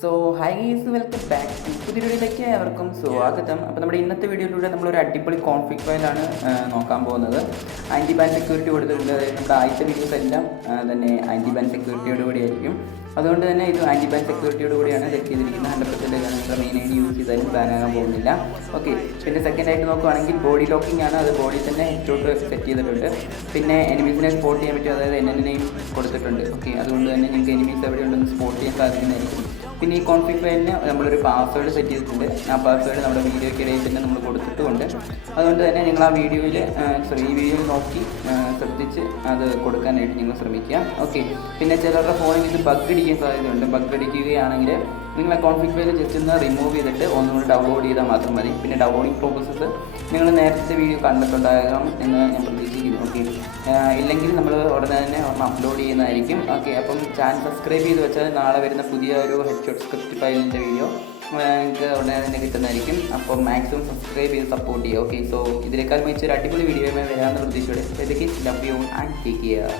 So hi guys, welcome back to പുതിയ വീഡിയോയിലേക്ക് ഏവർക്കും സ്വാഗതം. അപ്പോൾ നമ്മുടെ ഇന്നത്തെ വീഡിയോയിലൂടെ നമ്മളൊരു അടിപൊളി കോൺഫിഗ് ഫയലാണ് നോക്കാൻ പോകുന്നത്. ആൻറ്റി ബാൻ സെക്യൂരിറ്റി കൊടുത്തിട്ടുണ്ട്. അതായത് നമ്മുടെ ആദ്യത്തെ വീഡിയോസ് എല്ലാം തന്നെ ആൻറ്റി ബാൻ സെക്യൂരിറ്റിയോട് കൂടിയായിരിക്കും. അതുകൊണ്ട് തന്നെ ഇത് ആൻറ്റി ബാൻ സെക്യൂരിറ്റിയോട് കൂടിയാണ് സെറ്റ് ചെയ്തിരിക്കുന്നത്. 100% നമ്മുടെ മെയിൻ ഐ ഡി യൂസ് ചെയ്താലും ബാൻ ആകാൻ പോകുന്നില്ല. ഓക്കെ, പിന്നെ സെക്കൻഡായിട്ട് നോക്കുകയാണെങ്കിൽ ബോഡി ലോക്കിംഗ് ആണ്. അത് ബോഡി തന്നെ ഹെഡ്ഷോട്ട് സെറ്റ് ചെയ്തിട്ടുണ്ട്. പിന്നെ എനിമീസിനെ സ്പോട്ട് ചെയ്യാൻ പറ്റും, അതായത് NN കൊടുത്തിട്ടുണ്ട്. ഓക്കെ, അതുകൊണ്ട് തന്നെ നിങ്ങൾക്ക് എനിമീസ് എവിടെ ഉണ്ടെന്ന് സ്പോട്ട് ചെയ്യാൻ സാധിക്കുന്നതായിരിക്കും. പിന്നെ ഈ കോൺഫിഗ് ഫയലിന് നമ്മളൊരു പാസ്വേഡ് സെറ്റ് ചെയ്തിട്ടുണ്ട്. ആ പാസ്വേഡ് നമ്മുടെ വീഡിയോയ്ക്കിടയിൽ തന്നെ നമ്മൾ കൊടുത്തിട്ടുമുണ്ട്. അതുകൊണ്ട് തന്നെ നിങ്ങൾ ആ വീഡിയോയിൽ ഈ വീഡിയോയിൽ നോക്കി ശ്രദ്ധിച്ച് അത് കൊടുക്കാനായിട്ട് നിങ്ങൾ ശ്രമിക്കുക. ഓക്കെ, പിന്നെ ചിലരുടെ ഫോണിൽ ഇത് ബഗ് അടിക്കാൻ സാധ്യതയുണ്ട്. ബഗ് അടിക്കുകയാണെങ്കിൽ നിങ്ങൾ ആ കോൺഫിഗ് ഫയൽ ജസ്റ്റ് ഒന്ന് റിമൂവ് ചെയ്തിട്ട് ഒന്നുകൂടി ഡൗൺലോഡ് ചെയ്താൽ മാത്രം മതി. പിന്നെ ഡൗൺലോഡിങ് പ്രോസസ്സ് നിങ്ങൾ നേരത്തെ വീഡിയോ കണ്ടിട്ടുണ്ടാകാം എന്ന് ഞാൻ പ്രതീക്ഷിക്കുന്നു. ഓക്കെ, ഇല്ലെങ്കിൽ നമ്മൾ ഉടനെ തന്നെ അപ്ലോഡ് ചെയ്യുന്നതായിരിക്കും. ഓക്കെ, അപ്പം ചാനൽ സബ്സ്ക്രൈബ് ചെയ്ത് വെച്ചാൽ നാളെ വരുന്ന പുതിയ ഒരു ഹെഡ്ഷോട്ട് സ്ക്രിപ്റ്റ് ഫയലിൻ്റെ വീഡിയോ നിങ്ങൾക്ക് ഉടനെ തന്നെ കിട്ടുന്നതായിരിക്കും. അപ്പോൾ മാക്സിമം സബ്സ്ക്രൈബ് ചെയ്ത് സപ്പോർട്ട് ചെയ്യുക. ഓക്കെ, സോ ഇതിനേക്കാൾ മികച്ചൊരു അടിപൊളി വീഡിയോ വരാമെന്ന് പ്രതീക്ഷയോടെ love you and take care.